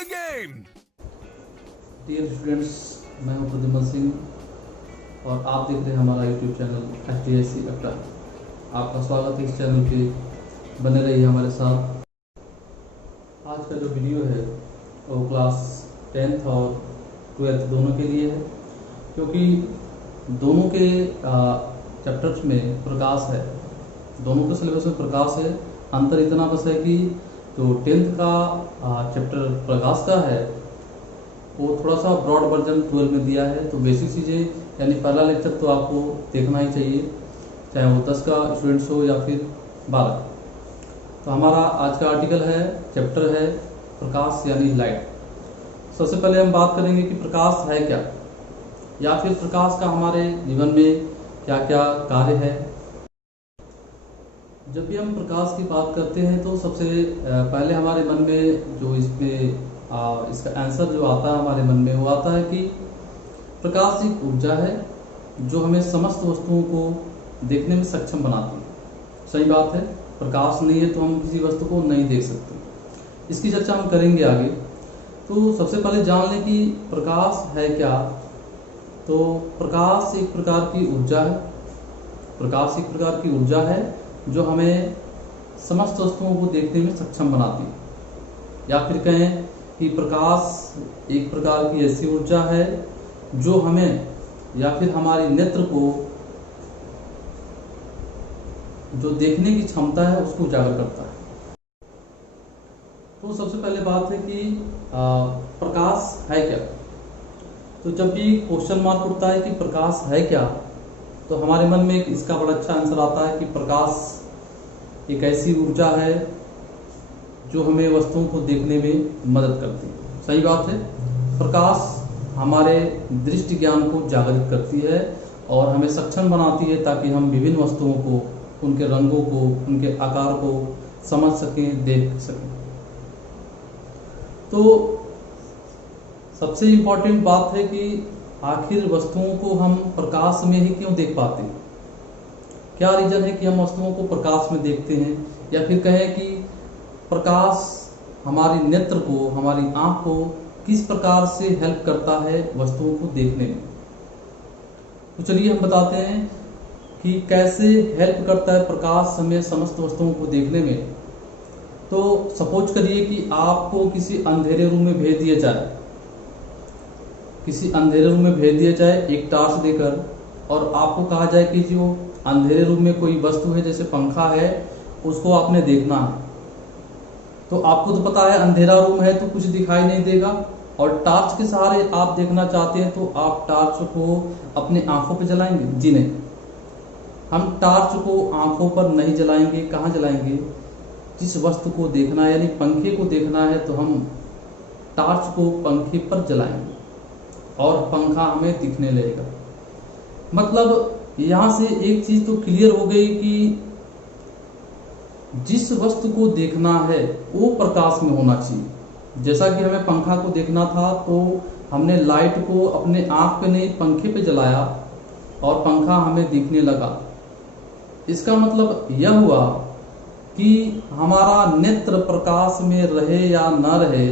the game. Dear students, मैं हूं प्रद्युमन सिंह और आप देख रहे हैं हमारा यूट्यूब चैनल HDSC अड्डा। आपका स्वागत है इस चैनल पे, बने रहिए हमारे साथ। आज का जो वीडियो है वो क्लास 10th और 12th दोनों के लिए है, क्योंकि दोनों के चैप्टर्स में प्रकाश है, दोनों के सिलेबस में प्रकाश है। अंतर इतना बस है कि जो 10th का चैप्टर प्रकाश का है वो थोड़ा सा ब्रॉड वर्जन 12 में दिया है। तो बेसिक चीज़ें यानी पहला लेक्चर तो आपको देखना ही चाहिए, चाहे वो 10 का स्टूडेंट्स हो या फिर 12। तो हमारा आज का आर्टिकल है, चैप्टर है प्रकाश यानी लाइट। सबसे पहले हम बात करेंगे कि प्रकाश है क्या, या फिर प्रकाश का हमारे जीवन में क्या क्या कार्य है। जब भी हम प्रकाश की बात करते हैं तो सबसे पहले हमारे मन में जो इसका आंसर जो आता है हमारे मन में, वो आता है कि प्रकाश एक ऊर्जा है जो हमें समस्त वस्तुओं को देखने में सक्षम बनाती है। सही बात है, प्रकाश नहीं है तो हम किसी वस्तु को नहीं देख सकते। इसकी चर्चा हम करेंगे आगे। तो सबसे पहले जान लें कि प्रकाश है क्या। तो प्रकाश एक प्रकार की ऊर्जा है, प्रकाश एक प्रकार की ऊर्जा है जो हमें समस्त वस्तुओं को देखने में सक्षम बनाती है। या फिर कहें कि प्रकाश एक प्रकार की ऐसी ऊर्जा है जो हमें या फिर हमारी नेत्र को जो देखने की क्षमता है उसको उजागर करता है। तो सबसे पहले बात है कि प्रकाश है क्या। तो जब भी क्वेश्चन मार्क उठता है कि प्रकाश है क्या, तो हमारे मन में इसका बड़ा अच्छा आंसर आता है कि प्रकाश एक ऐसी ऊर्जा है जो हमें वस्तुओं को देखने में मदद करती है। सही बात है, प्रकाश हमारे दृष्टि ज्ञान को जागृत करती है और हमें सक्षम बनाती है ताकि हम विभिन्न वस्तुओं को, उनके रंगों को, उनके आकार को समझ सकें, देख सकें। तो सबसे इम्पोर्टेंट बात है कि आखिर वस्तुओं को हम प्रकाश में ही क्यों देख पाते हैं। क्या रीजन है कि हम वस्तुओं को प्रकाश में देखते हैं, या फिर कहें कि प्रकाश हमारी नेत्र को, हमारी आंख को किस प्रकार से हेल्प करता है वस्तुओं को देखने में। तो चलिए हम बताते हैं कि कैसे हेल्प करता है प्रकाश हमें समस्त वस्तुओं को देखने में। तो सपोज करिए कि आपको किसी अंधेरे रूम में भेज दिया जाए, किसी अंधेरे रूम में भेज दिया जाए एक टार्च देकर, और आपको कहा जाए कि जो अंधेरे रूम में कोई वस्तु है, जैसे पंखा है, उसको आपने देखना है। तो आपको तो पता है अंधेरा रूम है तो कुछ दिखाई नहीं देगा, और टार्च के सहारे आप देखना चाहते हैं तो आप टार्च को अपने आंखों पे जलाएंगे? जी नहीं, हम टार्च को आंखों पर नहीं जलाएंगे। कहाँ जलाएंगे? जिस वस्तु को देखना है, यानी पंखे को देखना है, तो हम टार्च को पंखे पर जलाएंगे और पंखा हमें दिखने लगेगा। मतलब यहाँ से एक चीज तो क्लियर हो गई कि जिस वस्तु को देखना है वो प्रकाश में होना चाहिए। जैसा कि हमें पंखा को देखना था तो हमने लाइट को अपने आंख पे नहीं पंखे पे जलाया और पंखा हमें दिखने लगा। इसका मतलब यह हुआ कि हमारा नेत्र प्रकाश में रहे या न रहे,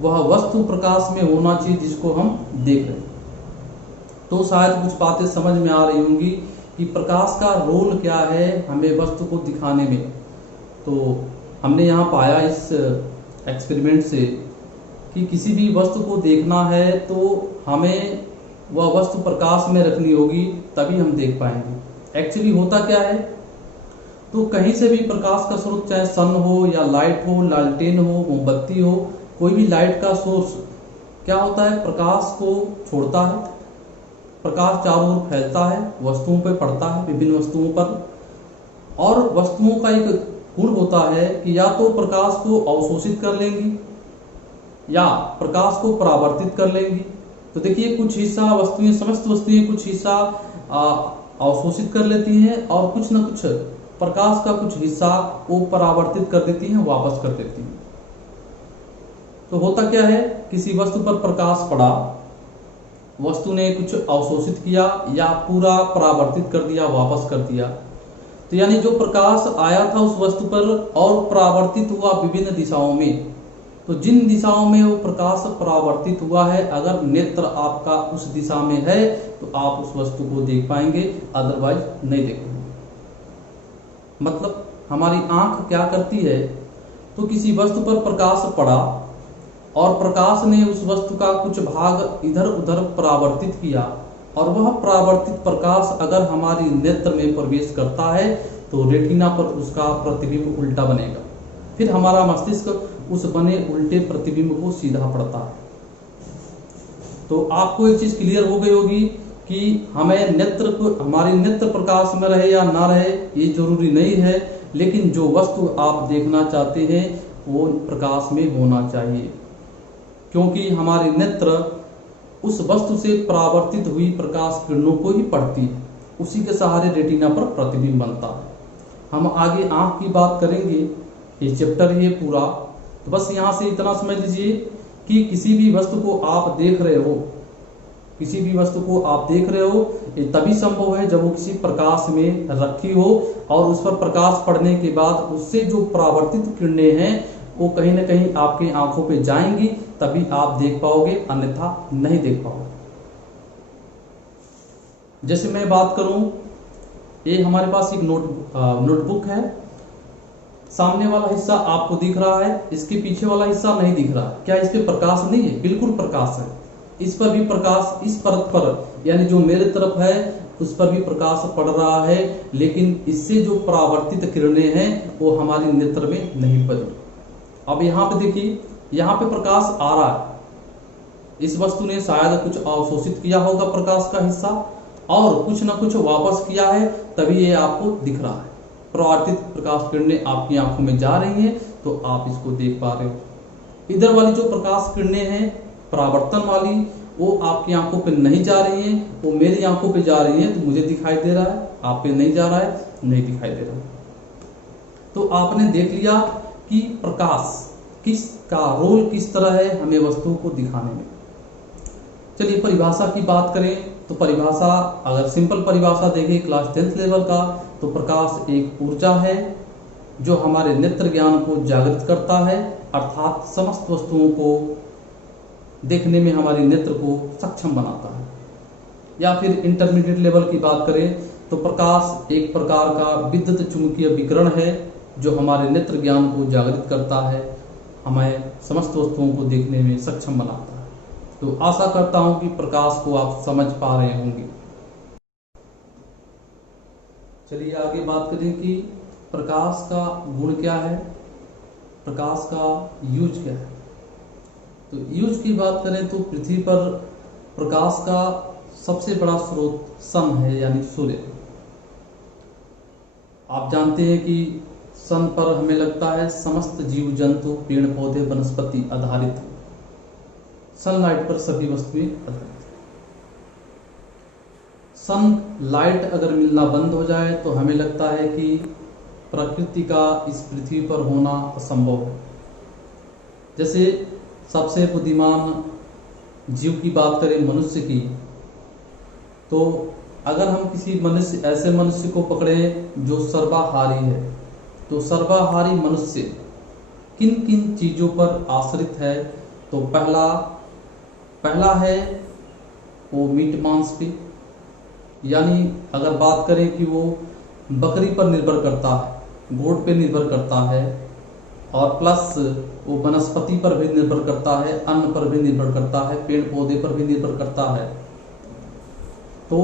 वह वस्तु प्रकाश में होना चाहिए जिसको हम देख रहे हैं। तो शायद कुछ बातें समझ में आ रही होंगी कि प्रकाश का रोल क्या है हमें वस्तु को दिखाने में। तो हमने यहाँ पाया इस एक्सपेरिमेंट से कि किसी भी वस्तु को देखना है तो हमें वह वस्तु प्रकाश में रखनी होगी, तभी हम देख पाएंगे। एक्चुअली होता क्या है, तो कहीं से भी प्रकाश का स्रोत, चाहे सन हो या लाइट हो, लालटेन हो, मोमबत्ती हो, कोई भी लाइट का सोर्स क्या होता है, प्रकाश को छोड़ता है। प्रकाश चारों ओर फैलता है, वस्तुओं पर पड़ता है, विभिन्न वस्तुओं पर। और वस्तुओं का एक गुण होता है कि या तो प्रकाश को अवशोषित कर लेंगी या प्रकाश को परावर्तित कर लेंगी। तो देखिए, कुछ हिस्सा वस्तुएं, समस्त वस्तुएं कुछ हिस्सा अवशोषित कर लेती हैं और कुछ न कुछ प्रकाश का कुछ हिस्सा वो परावर्तित कर देती हैं, वापस कर देती हैं। तो होता क्या है, किसी वस्तु पर प्रकाश पड़ा, वस्तु ने कुछ अवशोषित किया या पूरा परावर्तित कर दिया, वापस कर दिया। तो यानी जो प्रकाश आया था उस वस्तु पर और परावर्तित हुआ विभिन्न दिशाओं में, तो जिन दिशाओं में वो प्रकाश परावर्तित हुआ है, अगर नेत्र आपका उस दिशा में है तो आप उस वस्तु को देख पाएंगे, अदरवाइज नहीं देख पाएंगे। मतलब हमारी आंख क्या करती है, तो किसी वस्तु पर प्रकाश पड़ा और प्रकाश ने उस वस्तु का कुछ भाग इधर उधर परावर्तित किया, और वह परावर्तित प्रकाश अगर हमारी नेत्र में प्रवेश करता है तो रेटिना पर उसका प्रतिबिंब उल्टा बनेगा, फिर हमारा मस्तिष्क उस बने उल्टे प्रतिबिंब को सीधा पड़ता है। तो आपको एक चीज क्लियर हो गई होगी कि हमें नेत्र को, हमारी नेत्र प्रकाश में रहे या ना रहे ये जरूरी नहीं है, लेकिन जो वस्तु आप देखना चाहते हैं वो प्रकाश में होना चाहिए, क्योंकि हमारी नेत्र उस वस्तु से परावर्तित हुई प्रकाश किरणों को ही पढ़ती है, उसी के सहारे रेटिना पर प्रतिबिंब बनता है। हम आगे आंख की बात करेंगे, ये चैप्टर ये पूरा, तो बस यहाँ से इतना समझ लीजिए कि किसी भी वस्तु को आप देख रहे हो, किसी भी वस्तु को आप देख रहे हो ये तभी संभव है जब वो किसी प्रकाश में रखी हो और उस पर प्रकाश पड़ने के बाद उससे जो परावर्तित किरणें हैं वो कहीं ना कहीं आपकी आंखों पे जाएंगी, तभी आप देख पाओगे, अन्यथा नहीं देख पाओगे। जैसे मैं बात करूं, ये हमारे पास एक नोटबुक है, सामने वाला हिस्सा आपको दिख रहा है, इसके पीछे वाला हिस्सा नहीं दिख रहा। क्या इस पे प्रकाश नहीं है? बिल्कुल प्रकाश है। इस पर भी प्रकाश, इस परत पर यानी जो मेरे तरफ है उस पर भी प्रकाश पड़ रहा है, लेकिन इससे जो परावर्तित किरणें हैं वो हमारी नेत्र में नहीं पड़ी। अब यहाँ पे देखिए, यहाँ पे प्रकाश आ रहा है, इस वस्तु ने शायद कुछ अवशोषित किया होगा प्रकाश का हिस्सा और कुछ ना कुछ वापस किया है, तभी ये आपको दिख रहा है। परावर्तित प्रकाश किरणें आपकी आंखों में जा रही हैं तो आप इसको देख पा रहे हो। इधर वाली जो प्रकाश किरणें हैं परावर्तन वाली, वो आपकी आंखों पे नहीं जा रही हैं, वो मेरी आंखों पे जा रही हैं, तो मुझे दिखाई दे रहा है, आप पे नहीं जा रहा है, नहीं दिखाई दे रहा है। तो आपने देख लिया कि प्रकाश किसका रोल किस तरह है हमें वस्तुओं को दिखाने में। चलिए परिभाषा की बात करें तो परिभाषा, अगर सिंपल परिभाषा देखें क्लास 10th लेवल का, तो प्रकाश एक ऊर्जा है जो हमारे नेत्र ज्ञान को जागृत करता है, अर्थात समस्त वस्तुओं को देखने में हमारी नेत्र को सक्षम बनाता है। या फिर इंटरमीडिएट लेवल की बात करें तो प्रकाश एक प्रकार का विद्युत चुंबकीय विकिरण है जो हमारे नेत्र ज्ञान को जागृत करता है, हमें समस्त वस्तुओं को देखने में सक्षम बनाता है। तो आशा करता हूं कि प्रकाश को आप समझ पा रहे होंगे। चलिए आगे बात करें कि प्रकाश का गुण क्या है, प्रकाश का यूज क्या है। तो यूज की बात करें तो पृथ्वी पर प्रकाश का सबसे बड़ा स्रोत सन है, यानी सूर्य। आप जानते हैं कि सन पर हमें लगता है समस्त जीव जंतु, पेड़ पौधे, वनस्पति आधारित है। सनलाइट पर सभी वस्तुएं आधारित है। सनलाइट अगर मिलना बंद हो जाए तो हमें लगता है कि प्रकृति का इस पृथ्वी पर होना असंभव है। जैसे सबसे बुद्धिमान जीव की बात करें मनुष्य की, तो अगर हम किसी मनुष्य, ऐसे मनुष्य को पकड़े जो सर्वाहारी है, तो सर्वाहारी मनुष्य किन किन चीजों पर आश्रित है, तो पहला है वो मीट मांस पे, यानी अगर बात करें कि वो बकरी पर निर्भर करता है, गोट पे निर्भर करता है, और प्लस वो वनस्पति पर भी निर्भर करता है, अन्न पर भी निर्भर करता है, पेड़ पौधे पर भी निर्भर करता है। तो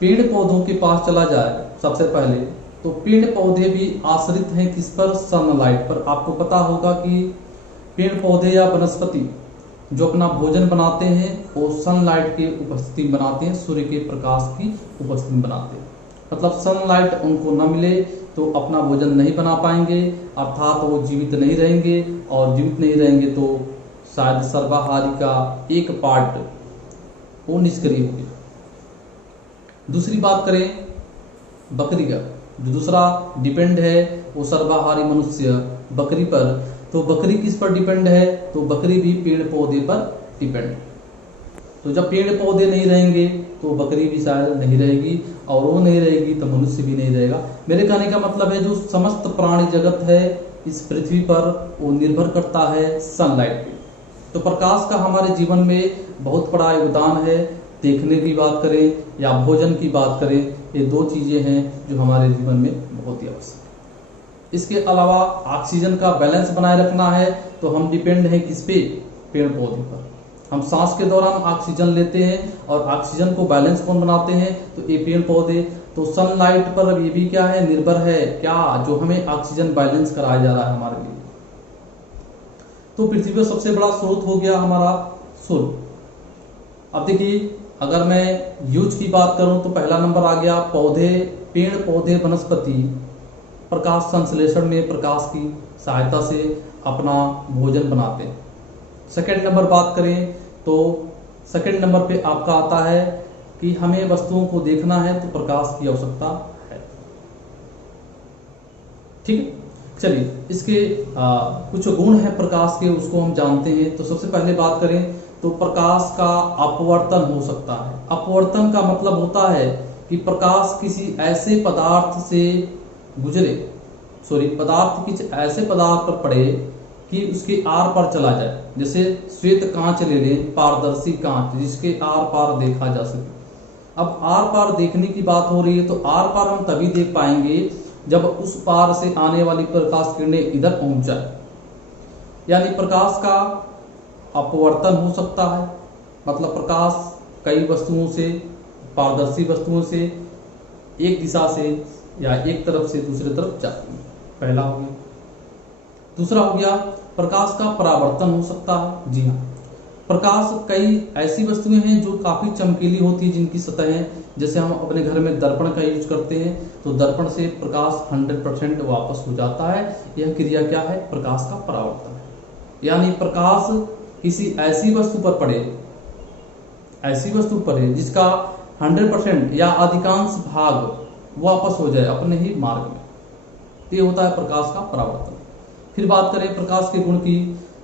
पेड़ पौधों के पास चला जाए सबसे पहले, तो पेड़ पौधे भी आश्रित हैं किस पर? सनलाइट पर। आपको पता होगा कि पेड़ पौधे या वनस्पति जो अपना भोजन बनाते हैं वो सनलाइट की उपस्थिति में बनाते हैं, सूर्य के प्रकाश की उपस्थिति में बनाते हैं। मतलब सनलाइट उनको न मिले तो अपना भोजन नहीं बना पाएंगे, अर्थात वो जीवित नहीं रहेंगे, और जीवित नहीं रहेंगे तो शायद सर्वाहारी का एक पार्ट वो निष्क्रिय हो गया। दूसरी बात करें बकरी का, जो दूसरा डिपेंड है वो सर्वाहारी मनुष्य बकरी पर, तो बकरी किस पर डिपेंड है? तो बकरी भी पेड़ पौधे पर डिपेंड है। तो जब पेड़ पौधे नहीं रहेंगे तो बकरी भी शायद नहीं रहेगी, और वो नहीं रहेगी तो मनुष्य भी नहीं रहेगा। मेरे कहने का मतलब है जो समस्त प्राणी जगत है इस पृथ्वी पर वो निर्भर करता है सनलाइट पे। तो प्रकाश का हमारे जीवन में बहुत बड़ा योगदान है। देखने की बात करें या भोजन की बात करें, ये दो चीज़ें हैं जो हमारे जीवन में बहुत ही आवश्यक है। इसके अलावा ऑक्सीजन का बैलेंस बनाए रखना है तो हम डिपेंड हैं किस पे? पेड़ पौधे पर। हम सांस के दौरान ऑक्सीजन लेते हैं और ऑक्सीजन को बैलेंस कौन बनाते हैं? तो ये पेड़ पौधे। तो सनलाइट पर अब ये भी क्या है? निर्भर है क्या? जो हमें ऑक्सीजन बैलेंस कराया जा रहा है हमारे लिए। तो पृथ्वी पर सबसे बड़ा स्रोत हो गया हमारा सूर्य। अब देखिए, अगर मैं यूज की बात करूं तो पहला नंबर आ गया पौधे, पेड़ पौधे वनस्पति प्रकाश संश्लेषण में प्रकाश की सहायता से अपना भोजन बनाते हैं। सेकंड नंबर बात करें तो सेकंड नंबर पे आपका आता है कि हमें वस्तुओं को देखना है तो प्रकाश की आवश्यकता है। ठीक है, चलिए इसके कुछ गुण है प्रकाश के, उसको हम जानते हैं। तो सबसे पहले बात करें तो प्रकाश का अपवर्तन हो सकता है। अपवर्तन का मतलब होता है कि प्रकाश किसी ऐसे पदार्थ से गुजरे, पदार्थ किसी ऐसे पदार्थ पर पड़े कि उसके आर पार चला जाए। जैसे श्वेत कांच ले लें, पारदर्शी कांच जिसके आर पार देखा जा सके। अब आर पार देखने की बात हो रही है तो आर पार हम तभी देख पाएंगे जब उस पार से आने वाली प्रकाश किरणें इधर पहुंच जाए। यानी प्रकाश का अपवर्तन हो सकता है, मतलब प्रकाश कई वस्तुओं से, पारदर्शी वस्तुओं से एक दिशा से या एक तरफ से दूसरी तरफ जाती है। पहला हो गया। दूसरा हो गया प्रकाश का परावर्तन हो सकता है। जी हाँ, प्रकाश कई ऐसी वस्तुएं हैं जो काफी चमकीली होती है, जिनकी सतहें, जैसे हम अपने घर में दर्पण का यूज करते हैं तो दर्पण से प्रकाश 100% वापस हो जाता है। यह क्रिया क्या है? प्रकाश का परावर्तन है। यानी प्रकाश किसी ऐसी वस्तु पर पड़े, ऐसी वस्तु पर है जिसका 100% या अधिकांश भाग वापस हो जाए अपने ही मार्ग में, ये होता है प्रकाश का परावर्तन। फिर बात करें प्रकाश के गुण की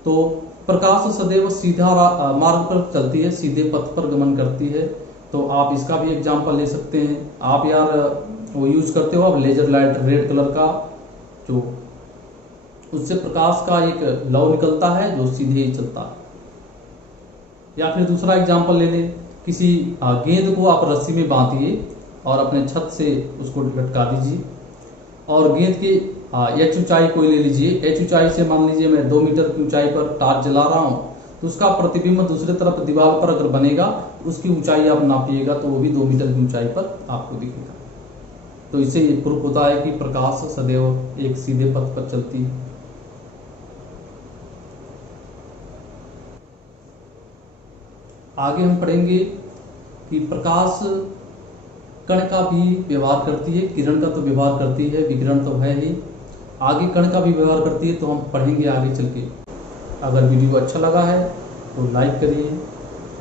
तो प्रकाश सदैव सीधा मार्ग पर चलती है, सीधे पथ पर गमन करती है। तो आप इसका भी एग्जांपल ले सकते हैं। आप यार वो यूज करते हो आप लेजर लाइट रेड कलर का, जो उससे प्रकाश का एक लौ निकलता है जो सीधे ही चलता है। या फिर दूसरा एग्जांपल ले लें, किसी गेंद को आप रस्सी में बांधिए और अपने छत से उसको लटका दीजिए और गेंद की एच ऊंचाई को ले लीजिए। एच ऊंचाई से मान लीजिए मैं 2 मीटर की ऊंचाई पर टार्च जला रहा हूं तो उसका प्रतिबिंब दूसरे तरफ दीवार पर अगर बनेगा उसकी ऊंचाई आप नापिएगा तो वो भी 2 मीटर की ऊंचाई पर आपको दिखेगा। तो इससे ये प्रूफ होता है कि प्रकाश सदैव एक सीधे पथ पर चलती है। आगे हम पढ़ेंगे कि प्रकाश कण का भी व्यवहार करती है। किरण का तो व्यवहार करती है, विकिरण तो है ही, आगे कण का भी व्यवहार करती है। तो हम पढ़ेंगे आगे चल के। अगर वीडियो अच्छा लगा है तो लाइक करिए,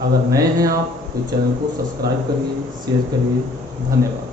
अगर नए हैं आप तो चैनल को सब्सक्राइब करिए, शेयर करिए। धन्यवाद।